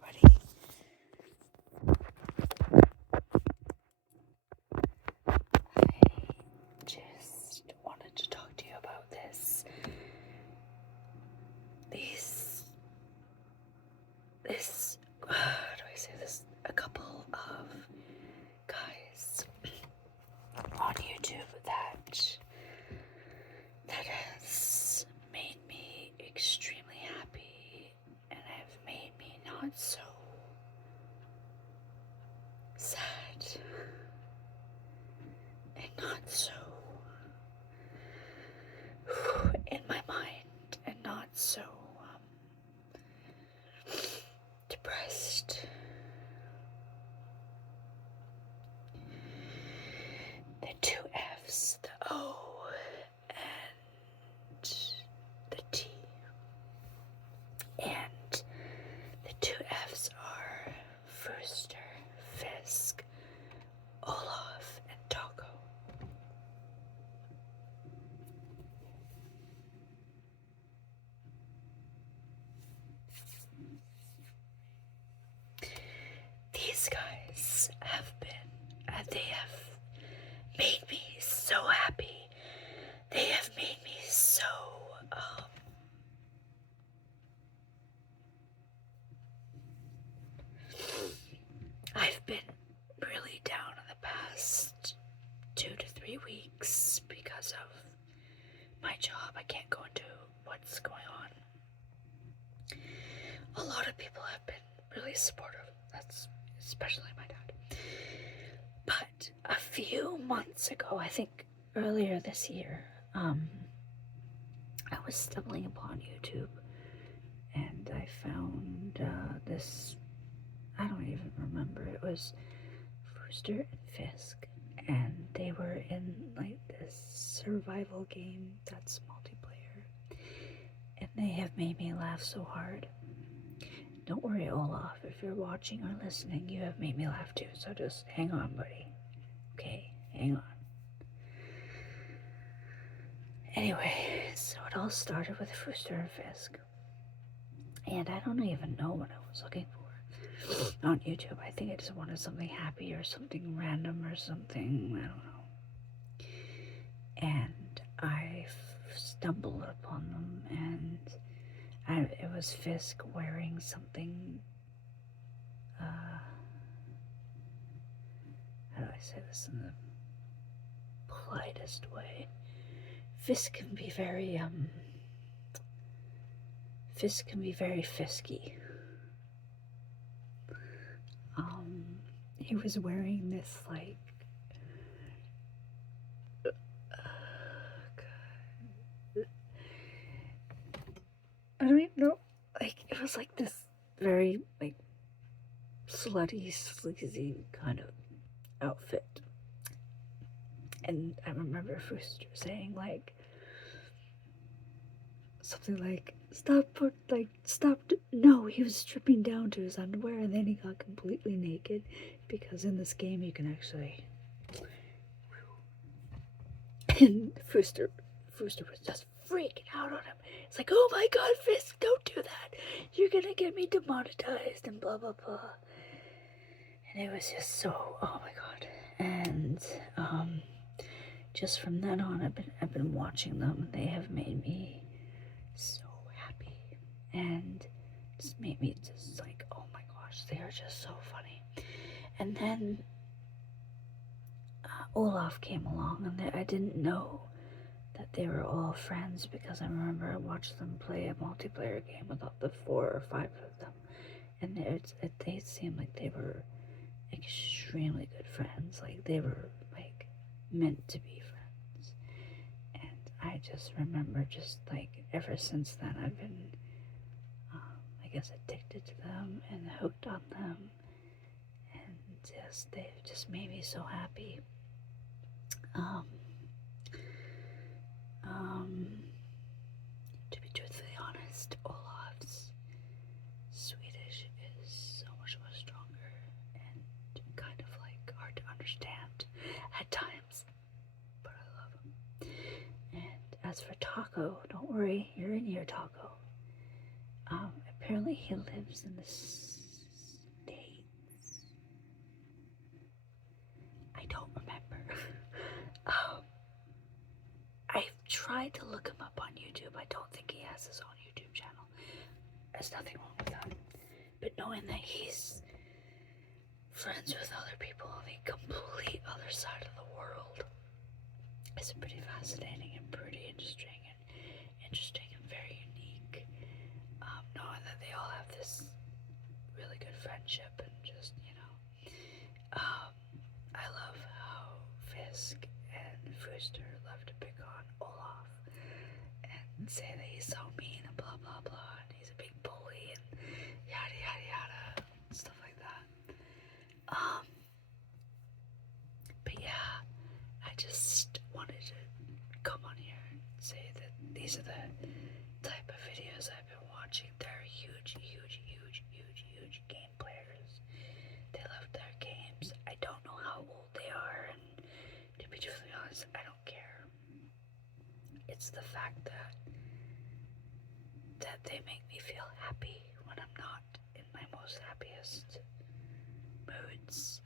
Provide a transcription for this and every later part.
everybody. I just wanted to talk to you about this. How do I say this? A couple of guys on YouTube that has made me extremely happy and have made me not so sad and not so in my mind and not so depressed. The two F's, the O and the T. And the two F's are fooster, fisk, olaf, and taco. These guys have they have made me so happy. They have made me so, I've been really down in the past 2 to 3 weeks because of my job. I can't go into what's going on. A lot of people have been really supportive. That's especially my dad. But a few months ago, I think earlier this year, I was stumbling upon YouTube and I found this, I don't even remember, it was Fooster and Fisk, and they were in like this survival game that's multiplayer, and they have made me laugh so hard. Don't worry, Olaf, if you're watching or listening, you have made me laugh too, so just hang on, buddy. Okay, hang on. Anyway, so it all started with Fooster and Fisk. And I don't even know what I was looking for on YouTube. I think I just wanted something happy or something random or something, I don't know. And I stumbled upon them, and it was Fisk wearing something, how do I say this in the politest way? Fisk can be very fisky. He was wearing this like I don't even know, like it was like this very like slutty, sleazy kind of outfit. And I remember Fooster saying like something like, no, he was stripping down to his underwear, and then he got completely naked, because in this game you can actually, and Fooster was just freaking out on him. It's like, oh my god, Fisk, don't do that, you're gonna get me demonetized, and blah blah blah. And it was just so, oh my god. And just from then on, I've been watching them. They have made me so happy, and just made me just like, oh my gosh, they are just so funny. And then Olaf came along, and I didn't know that they were all friends, because I remember I watched them play a multiplayer game with the 4 or 5 of them, and they seemed like they were extremely good friends. Like they were like meant to be friends. And I just remember, just like ever since then, I've been I guess addicted to them and hooked on them, and they've just made me so happy. To be truthfully honest, Olaf's Swedish is so much more stronger and kind of like hard to understand at times, but I love him. And as for Taco, don't worry, you're in here, Taco. Apparently he lives in the There's nothing wrong with that. But knowing that he's friends with other people on the complete other side of the world is pretty fascinating and pretty interesting and very unique. Knowing that they all have this really good friendship and just, I love how Fisk and Fooster love to pick on Olaf and say that he's so mean and blah blah blah and he's a big bully and yada yada yada, stuff like that. But yeah, I just wanted to come on here and say that these are the type of videos I've been watching. They're huge game players. They love their games. I don't know how old they are, and to be truthfully honest, I don't care. It's the fact that they make me feel happy when I'm not in my most happiest moods.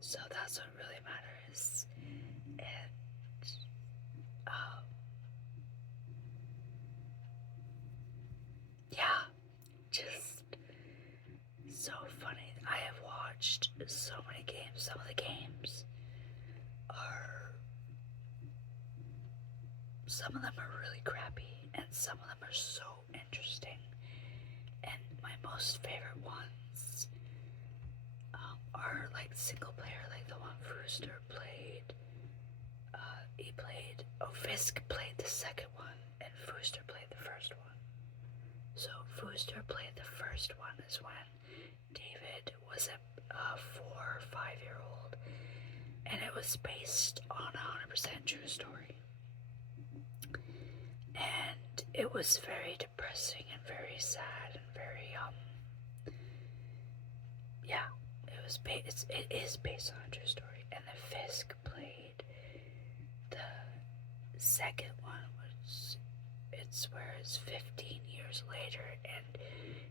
So that's what really matters. And yeah, just so funny. I have watched so many games. Some of the games some of them are really crappy, and some of them are so interesting. And my most favorite ones are like single player, like the one Fooster played. Fisk played the second one, and Fooster played the first one. So Fooster played the first one is when David was a 4 or 5-year-old, and it was based on a 100% true story. And it was very depressing and very sad and very yeah, it is based on a true story. And then Fisk played the second one, where it's 15 years later, and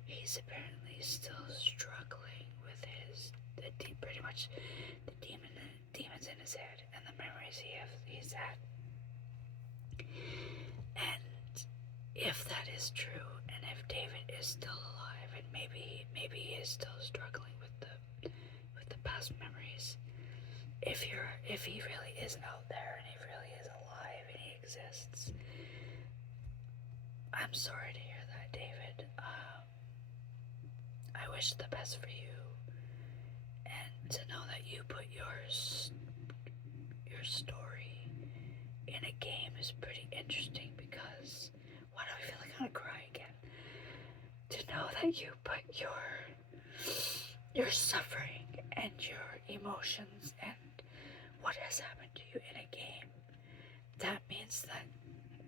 he's apparently still struggling with pretty much the demons in his head and the memories he's had. And if that is true, and if David is still alive, and maybe he is still struggling with the past memories, if he really is out there and he really is alive and he exists, I'm sorry to hear that, David. I wish the best for you, and to know that you put your story in a game is pretty interesting, because why do I feel like I'm gonna cry again? To know that you put your suffering and your emotions and what has happened to you in a game, that means that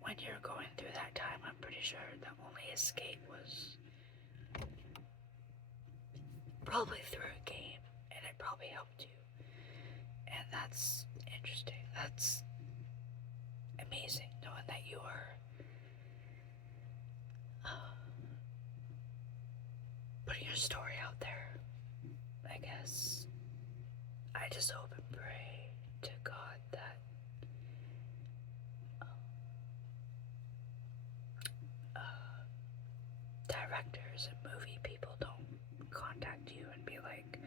when you're going through that time, I'm pretty sure the only escape was probably through a game, and it probably helped you. And that's interesting. That's amazing, knowing that you are putting your story out there. I guess I just hope and pray to God that directors and movie people don't contact you and be like,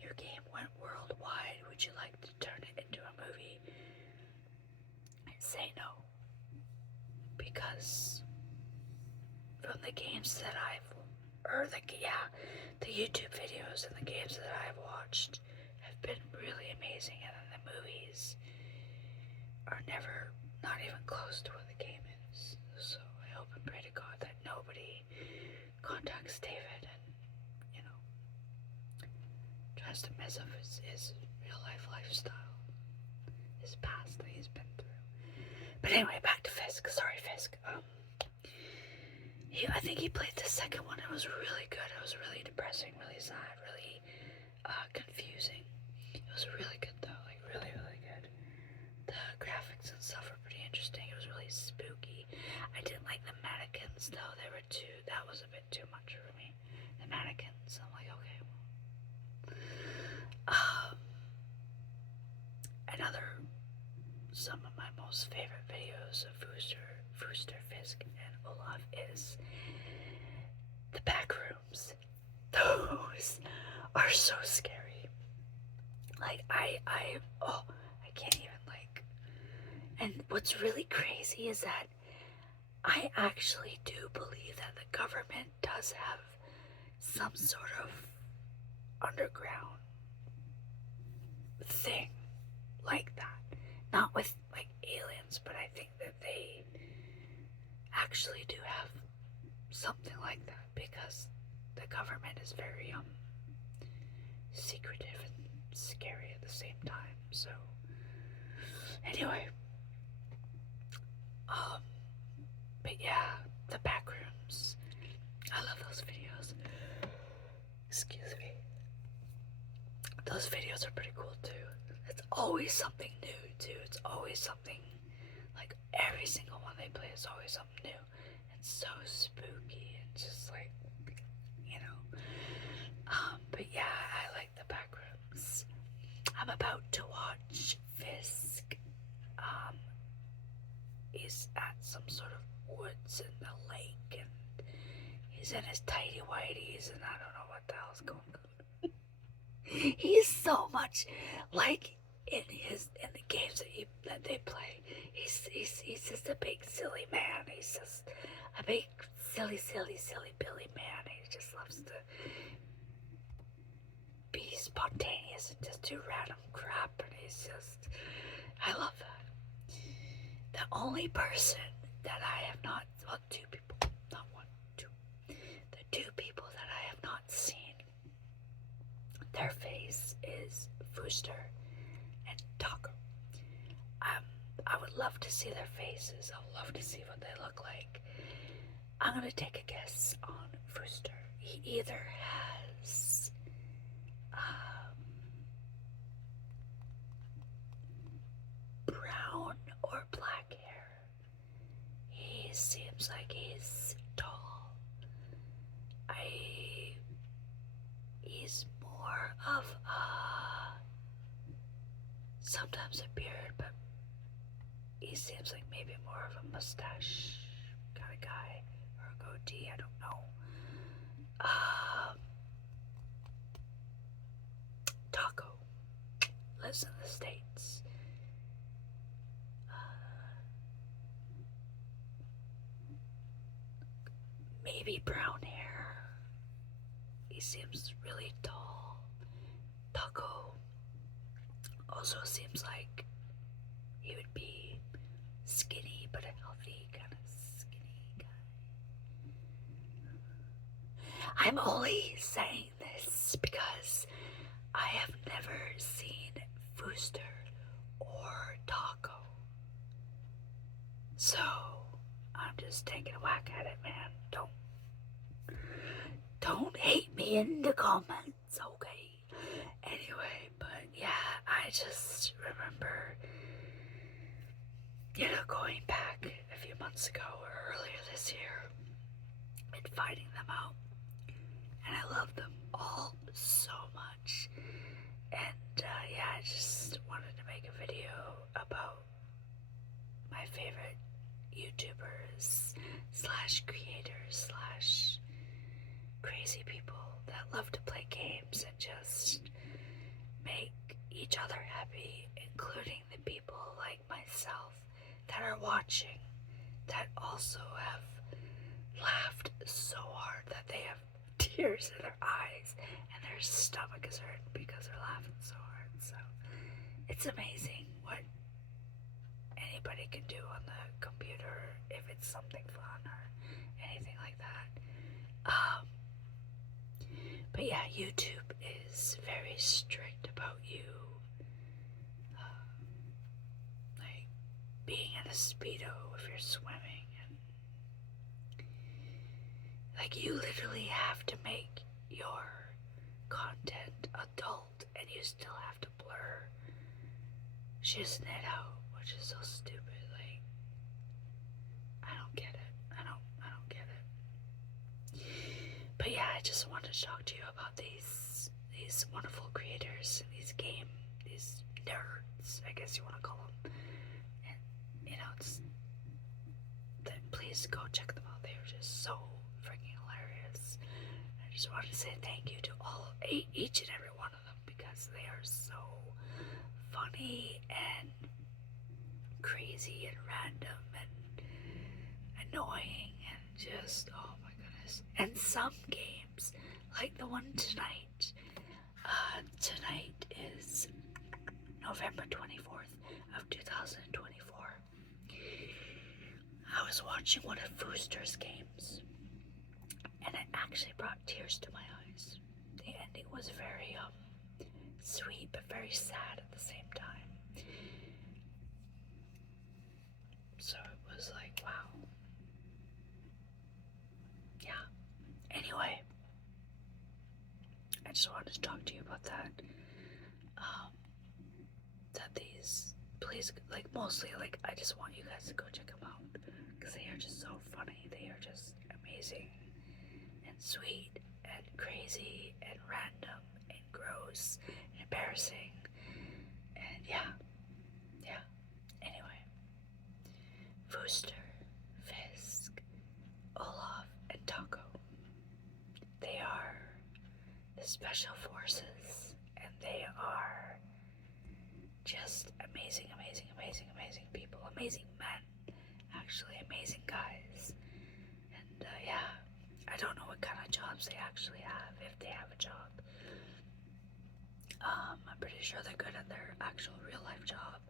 your game went worldwide, would you like to turn it into a movie? And say no, because from the games that the YouTube videos and the games that I've watched have been really amazing, and then the movies are never, not even close to what the game is. So I hope and pray to God that nobody contacts David and, tries to mess up his real life lifestyle, his past that he's been through. But anyway, back to Fisk. Sorry, Fisk. I think he played the second one. It was really good. It was really depressing, really sad, really confusing. It was really good though, like really, really good. The graphics and stuff were pretty interesting. It was really spooky. I didn't like the mannequins though. That was a bit too much for me. The mannequins. I'm like, okay, well. Some of my most favorite videos of Fooster, Fisk, and Olaf is are so scary. Like, I can't even, like, and what's really crazy is that I actually do believe that the government does have some sort of underground thing like that. Not with, like, aliens, but I think that they actually do have something like that because the government is very, secretive and scary at the same time. So, anyway, but yeah, the back rooms. I love those videos. Excuse me. Those videos are pretty cool too. It's always something new too. It's always something, like, every single one they play is always something new. It's so spooky and just like, you know. But yeah, I like the back rooms. I'm about to watch Fisk. He's at some sort of woods in the lake, and he's in his tighty whities, and I don't know what the hell's going on. He's so much like in the games that they play. He's just a big silly man. He's just a big silly Billy man. He just loves to be spontaneous and just do random crap, and I love that. The only person that I have not, well, two people, not one, two, the two people that I have not seen their face is Fooster and Taco. I would love to see their faces. I would love to see what they look like. I'm gonna take a guess on Fooster. He either has brown or black hair. He seems like he's tall. He's more of sometimes a beard, but he seems like maybe more of a mustache kind of guy, or a goatee, I don't know. Taco lives in the States. Maybe brown hair. He seems really tall. Taco also seems like he would be skinny, but a healthy kind of skinny guy. I'm only saying this because I have never seen Fooster or Taco. So, I'm just taking a whack at it, man. Don't hate me in the comments, okay? Anyway, but yeah, I just remember, going back a few months ago or earlier this year and finding them out. And I love them all so much. And yeah, I just wanted to make a video about my favorite YouTubers / creators / crazy people that love to play games and just make each other happy, including the people like myself that are watching that also have laughed so hard that they have tears in their eyes and their stomach is hurting because they're laughing so hard. So it's amazing what anybody can do on the computer if it's something fun or anything like that. But yeah, YouTube is very strict about you like being in a Speedo if you're swimming, and like you literally have to make your content adult and you still have to blur shiznit out, which is so stupid. Like, I don't get it. I don't get it. But yeah, I just wanted to talk to you about these wonderful creators and these nerds, I guess you want to call them. And please go check them out. They're just so freaking hilarious. I just want to say thank you to each and every one of them, because they are so funny and crazy and random and annoying and just, oh my goodness. And some games, like the one tonight. Tonight is November 24th of 2024. I was watching one of Fooster's games, and it actually brought tears to my eyes. The ending was very sweet, but very sad at the same time. So it was like, wow. Yeah. Anyway, I just wanted to talk to you about that. That these, please, like, mostly, like, I just want you guys to go check them out, because they are just so funny. They are just amazing and sweet and crazy and random and gross and embarrassing. And yeah. Anyway, Fooster, Fisk, Olaf, and Taco. They are the special forces, and they are just amazing people, amazing men, actually, amazing guys. And yeah, I don't know what kind of jobs they actually have, if they have a job. I'm pretty sure they're good at their actual real life job.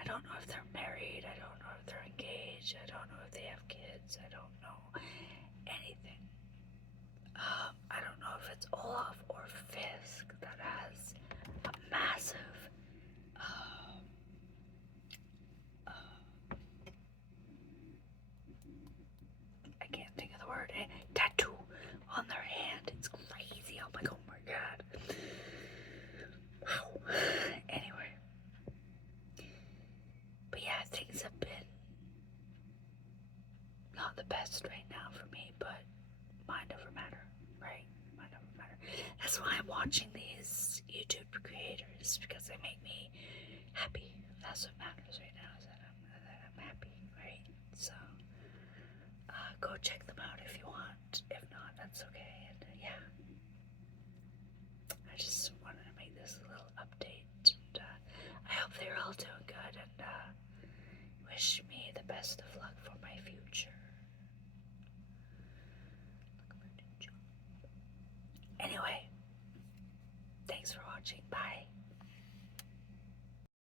I don't know if they're married, I don't know if they're engaged, I don't know if they have kids, I don't know anything. I don't know if it's Olaf or Fisk that has a massive I can't think of the word, tattoo on their hand. It's crazy. Oh my god. Wow. Anyway. But yeah, things have been not the best right now for me, but mind over matter, right? Mind over matter. That's why I'm watching these YouTube creators, because they make me happy. That's what matters right now, is that I'm happy, right? So go check them out if you want. If not, that's okay. And yeah, I just wanted to make this little update. And I hope they're all doing good, and wish me the best of luck for my future. Look at my new job. Anyway, thanks for watching. Bye.